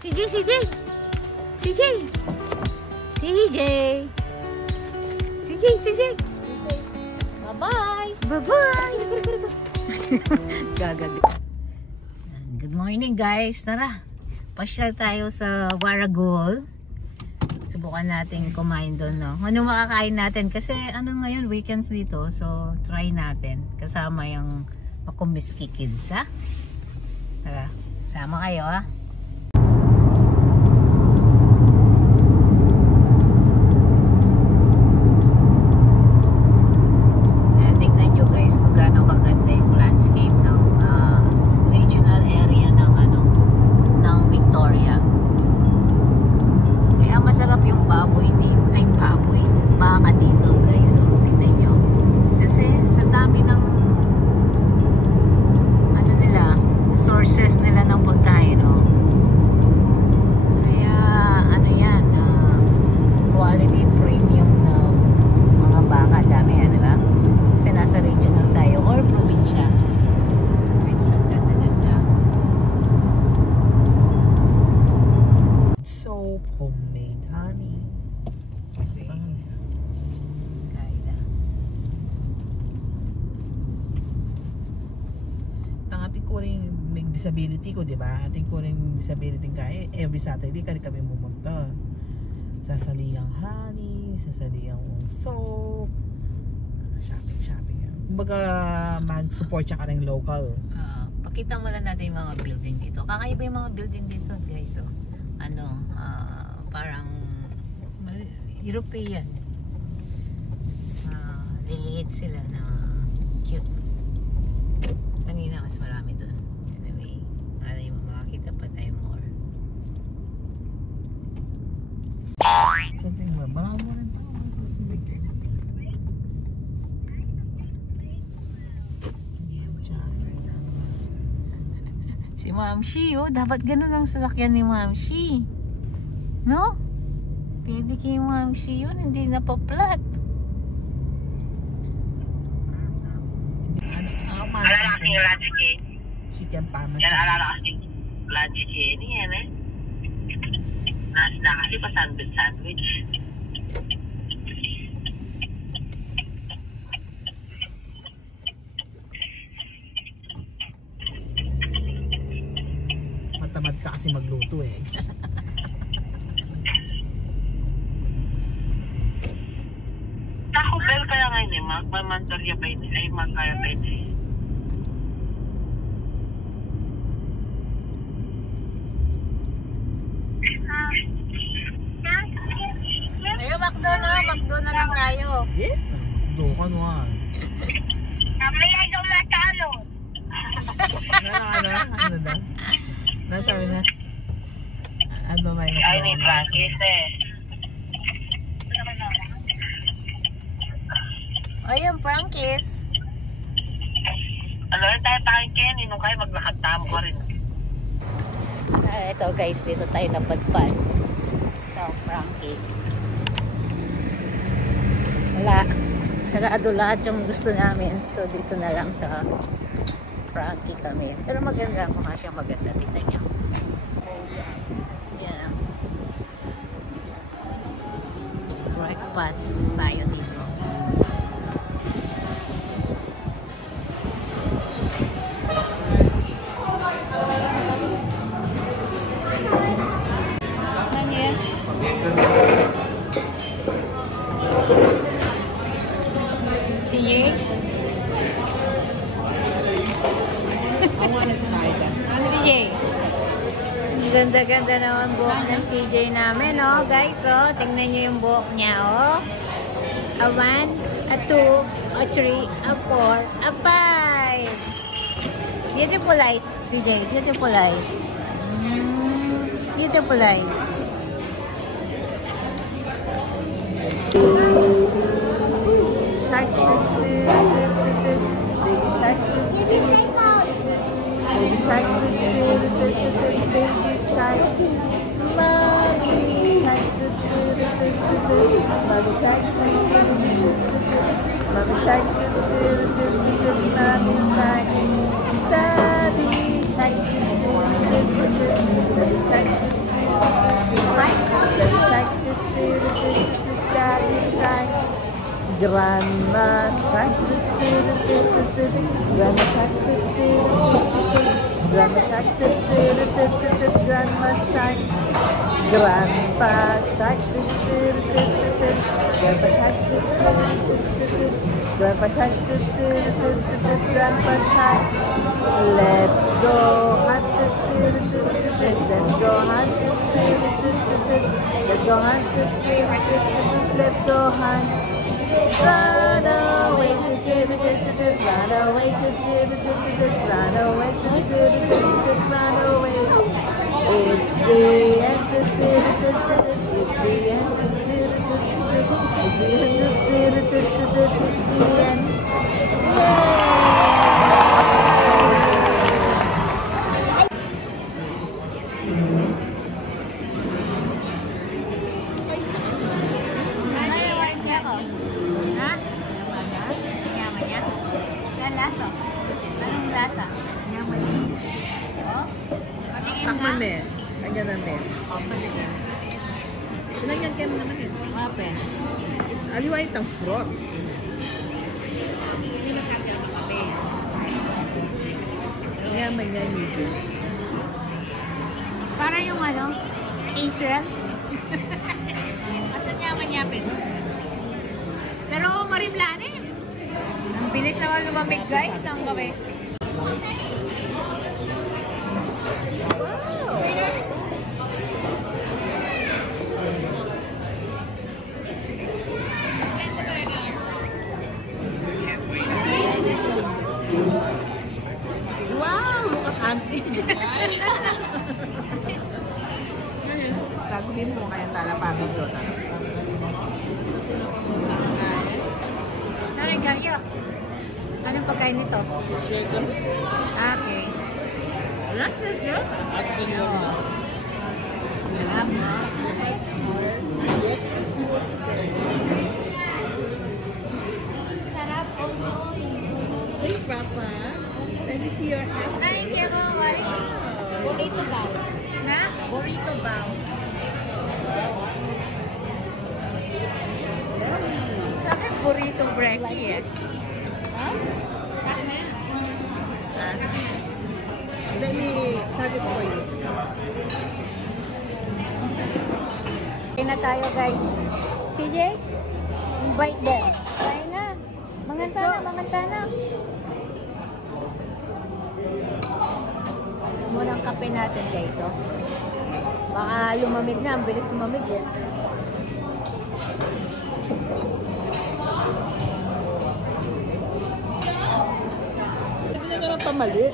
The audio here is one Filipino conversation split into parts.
CJ, CJ! CJ! CJ! CJ, CJ! Bye-bye! Bye-bye! Gagad. Good morning guys! Tara! Pasyal tayo sa Waragol. Subukan natin kumain doon, no? Ano makakain natin? Kasi ano ngayon, weekends dito. So, try natin. Kasama yung Makumiski Kids, ha? Tara, sama kayo, ha? Tingnan nyo guys kung gaano kaganda yung landscape ng regional area ng ng Victoria. Kaya masarap yung baboy dito, ay baboy, baka dito guys. So, tingnan nyo. Kasi sa dami ng sources nila ng pagkain, no? Kaya yan, quality premium na mga baka, dami yan, diba? Kasi nasa regional tayo or probinsya. It's ang ganda-ganda. Soap, homemade honey. Kasi kaida. Ating ko rin may disability ko, di ba? Ating ko rin disability kaya every Saturday kami pumunta. Sasaliyang honey, sasaliyang soap, shopping. Kumbaga mag-support siya ka ng local. Pakita mo lang natin yung mga building dito. Kakaiba yung mga building dito, guys. So, parang European. Liliit sila na cute. Kanina mas marami doon. Anyway, alay mo makakita pa tayo more. Something mo, marami mo rin tao. Si Ma'am Shi, oh. Dapat ganun ang sasakyan ni Ma'am Shi. No? Pwede kay Ma'am Shi yun. Hindi na pa-flat. Alala kasing lunch cake. Chicken parmesan. Yan, alala kasing lunch cake. Yan eh. Na kasi pa sandwich. Matamad ka kasi magluto eh. Taco Bell kaya ngayon eh. Magmamantorya pa yun. Ay, magkaya pa yun eh. Ayo, McDo na. McDo na lang tayo. Eh? Doon mo. Mamaya ikaw matalo. Ano na? Nasabi na? Ano ba yung Ay, may practice eh. Ayun, Frankie's. Ano rin tayo Ken? Nung kayo maglakad tamo ka rin. Ito guys, dito tayo napadpad sa Frankie. Wala. Sarado lahat yung gusto namin. So dito na lang sa Frankie kami. Pero maganda. Mukha siyang maganda. Tignan niyo. Yan. Breakfast tayo dito. Ganda-ganda naman buhok ng CJ namin, oh. Guys, oh. Tingnan nyo yung buhok niya, oh. A 1, a 2, a 3, a 4, a 5. Beautiful eyes, CJ. Beautiful eyes. Beautiful eyes. Shark. Baby shark. Baby shark. Baby shark. Mommy shark. Mommy shark. Mommy shark. Mommy shark. Daddy shark. Daddy shark. Grandma Shark. Grandma Shark. Grandma Shark. Grandma Shark. Grandpa Shark. Grandpa Shark. Grandpa Shark. Grandpa Shark. Let's go hunt. Let's go hunt. Let's go hunt. Let's go hunt. Run away to run away to run away to run away. It's the end. It's the end. It's the end. Sakman me. Ang ganun me. Pinagyan mo naman eh. Mape. Aliwa itang fruit. Hindi masyado ang kape. Yaman niya medyo. Parang yung ano, Israel. Asan yaman-yapin? Pero marimlanin. Ang bilis naman lumamig guys ng kape. Wow! Look at auntie. Taguhin mo kayang talapagod doon. Sorry, Gayo. Anong pagkain nito? Chicken. Okay. Last na siya? Sarap, no? Sarap. Hey, Papa. Let me see your hand. Ay, kaya ko, wari. Burrito bow. Na? Burrito bow. Sa akin, burrito brekkie eh. Let me tag it for you. Kain na tayo guys. CJ, invite them. Kain na. Manganta na, manganta na. Muna ang kape natin guys, oh. Baka lumamig na, ang bilis lumamig eh. Tignan nyo lang pamali.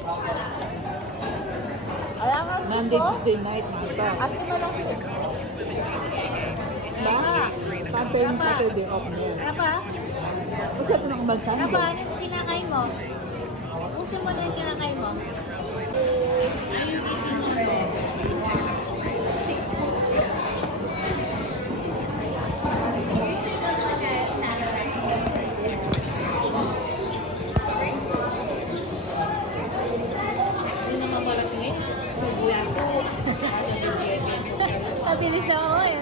Alam mo, Monday, Tuesday night, nata. asin mo lang sila. Ba? Pantay yung Saturday off niya. Ano pa? Kasi ito ng bansa Ano niya. pa? Ano yung kinakain mo? Usin mo na yung kinakain mo. Mabilis na ako eh.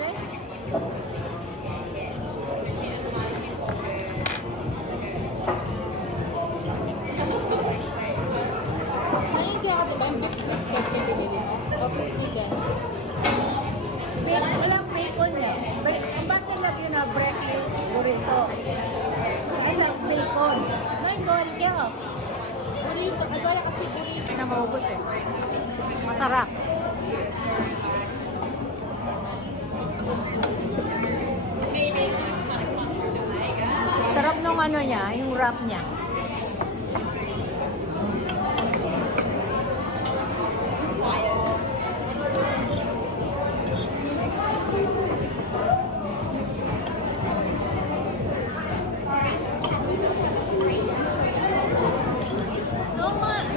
Walang bacon niya. Ang basta lagi na brekkie burrito. Kasi bacon. No, yung gawin kayo. Burrito. Agwala kasi burrito. Hindi na maubos eh. Masarap. Sarap nung ano niya, yung wrap niya.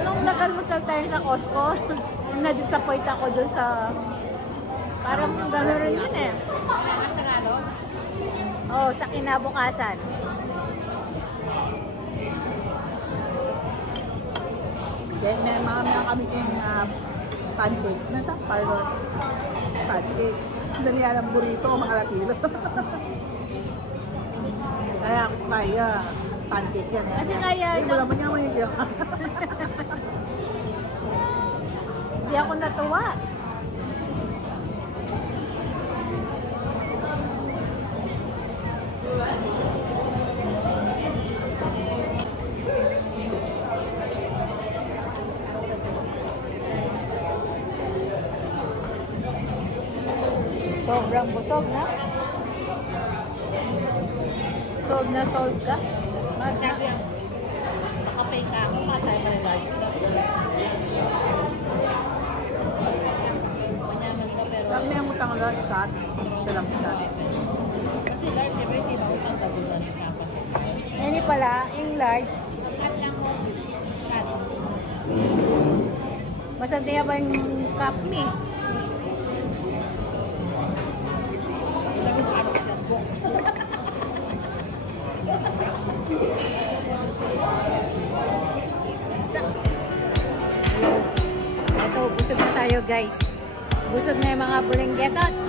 Nung nag-almusal tayo sa Costco, na-disappoint ako doon sa parang gano'n rin yun eh. Oh, sa kinabukasan. Then, may mga kami yung pancake. Nasa parlor. Pancake. Dali yan ang burrito o makalatilo. Kaya kaya pancake yan. Kasi kaya Hindi mo naman niya mahigiyak. Hindi ako natuwa. Sobrang busog na. Sold na sold ka. Sabi yan. Nakapay ka ako, matay pa rin lagi. Pag may mutang large shot, ito lang shot. Kasi large, siyempre si mautang tabunan. Ini pala, yung large. At lang mo, shot. Masag niya ba yung cup me? Ito, busog na tayo guys. Busog na yung mga bulinggetot.